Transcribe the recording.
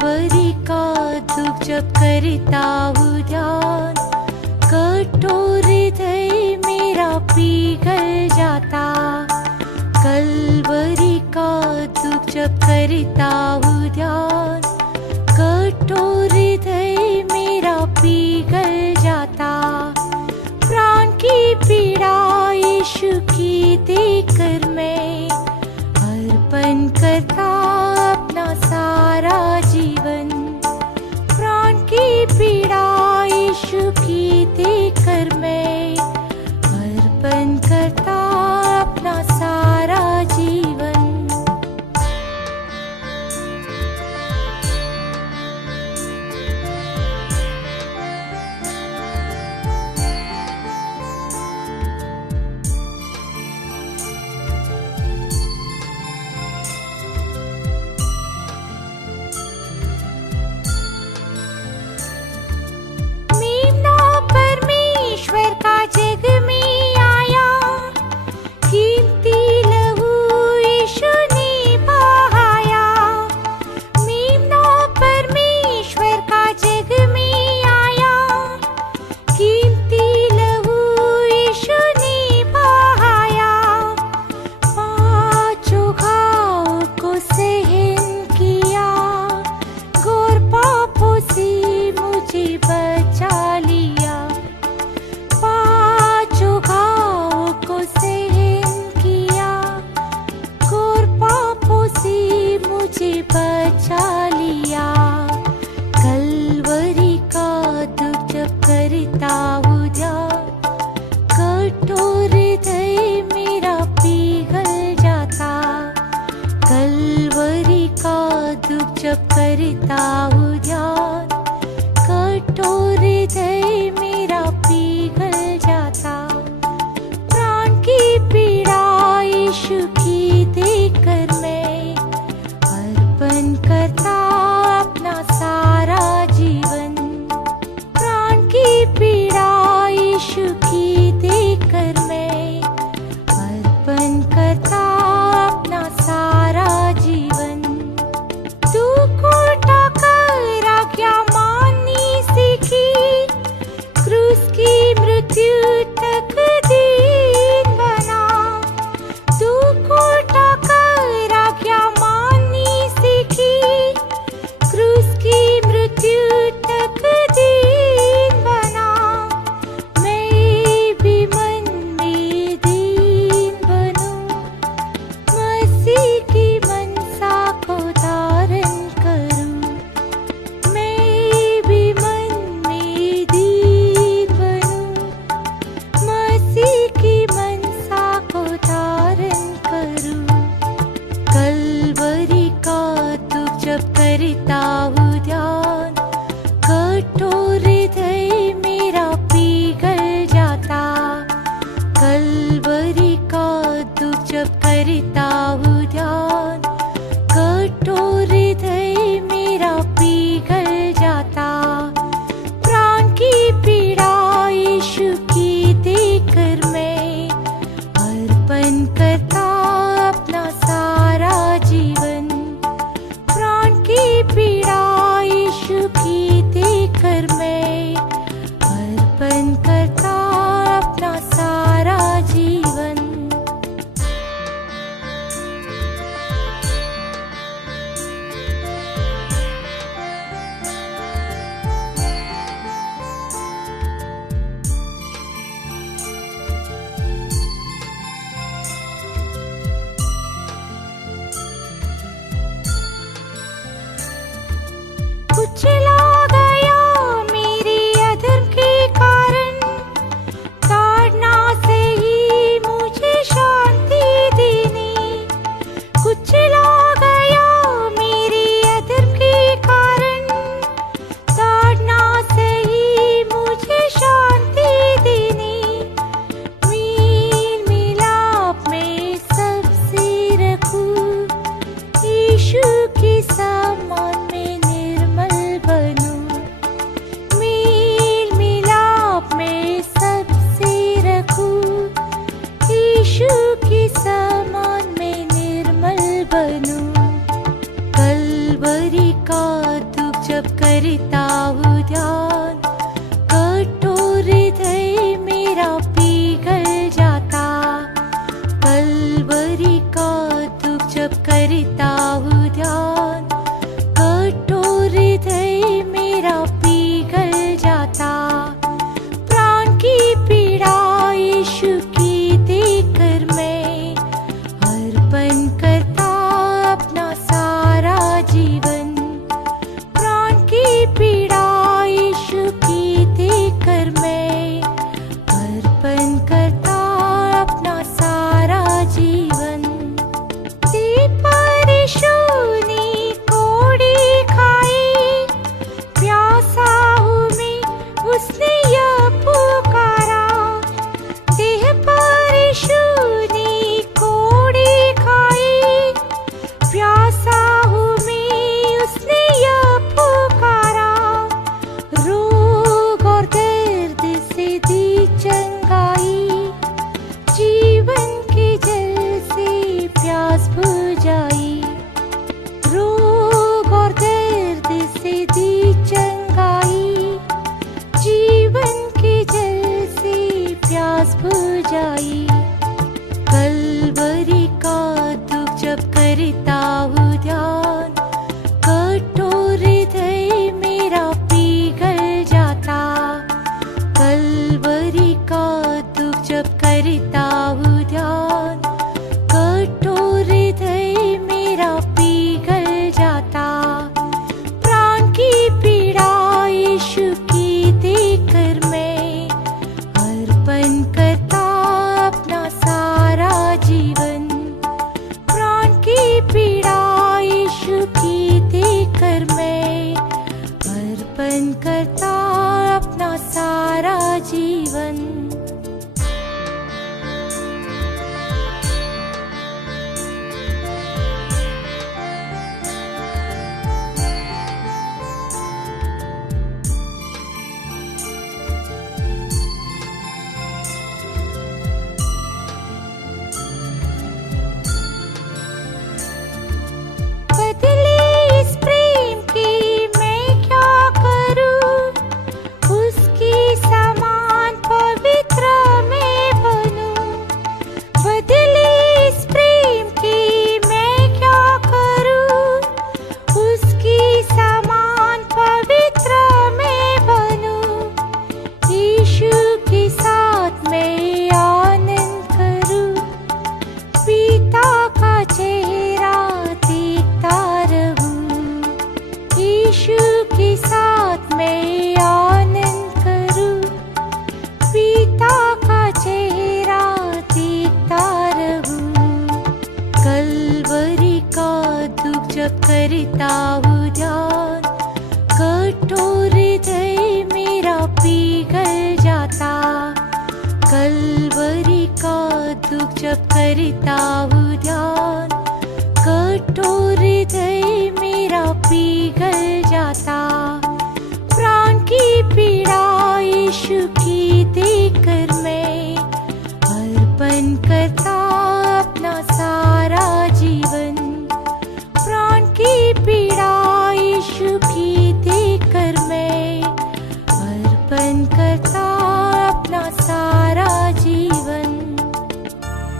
कलवरी का दुख जब करता हूँ ध्यान, कठोर हृदय मेरा पिघल जाता। कलवरी का दुख जब करता हूँ ध्यान, कठोर हृदय मेरा पिघल जाता। प्राण की पीड़ा यीशु की देखकर मैं अर्पण करता अपना सारा जीवन। प्राण की पीड़ा यीशु की देखकर मैं अर्पण करता अपना सारा जीवन। बचा लिया। कलवरी का दुख जब करता हूँ ध्यान, कठोर हृदय मेरा पिघल जाता। कलवरी का दुख जब करता हूँ ध्यान, कठोर हृदय मेरा पिघल जाता। प्राण की पीड़ा यीशु की देखकर मैं अर्पण करता अपना सारा जीवन। प्राण की पीड़ा यीशु की देखकर मैं अर्पण करता अपना सारा जीवन। तू कोटा कर आज्ञा माननी सीखी, क्रूस की मृत्यु तक दीन बना। तू कोटा कर आज्ञा तक दीन बना। मैं भी मन में दीन बनूं, मसीह की मनसा को धारण करूं। मैं भी मन में दीन बनूं, मसीह की मनसा को धारण करूं। कलवरी का दुख जब करता हूँ ध्यान, कठोर हृदय मेरा पिघल जाता। कलवरी का दुख जब करता हूँ ध्यान, कठोर हृदय मेरा पिघल जाता। प्राण की पीड़ा यीशु की देखकर मैं अर्पण करता अपना सारा जीवन। प्राण की पीड़ा यीशु की देखकर मैं अर्पण करता अपना सारा जीवन। कुचला गया मेरी अधर्म के कारण, ताड़ना से ही मुझे शांति देनी। कुचला गया मेरी अधर्म के कारण, ताड़ना से ही मुझे शांति देनी। मेल मिलाप में सबसे रखूं, यीशु के समान में मेल मिलाप में सबसे रखूं, यीशु के समान में निर्मल बनूं। कलवरी का प्यास बुझाई। कलवरी का दुख जब करता हूँ ध्यान, कठोर हृदय मेरा पिघल जाता। कलवरी का दुख जब करता हूँ ध्यान, कठोर हृदय मेरा पिघल जाता। प्राण की पीड़ा यीशु की देखकर मैं अर्पण करता अपना सारा जीवन। प्राण की पीड़ा यीशु की देखकर मैं अर्पण करता अपना सारा जीवन। करता हूँ ध्यान, कठोर हृदय मेरा पिघल जाता। कलवरी का दुख जब करता हूँ ध्यान, कठोर हृदय मेरा पिघल जाता।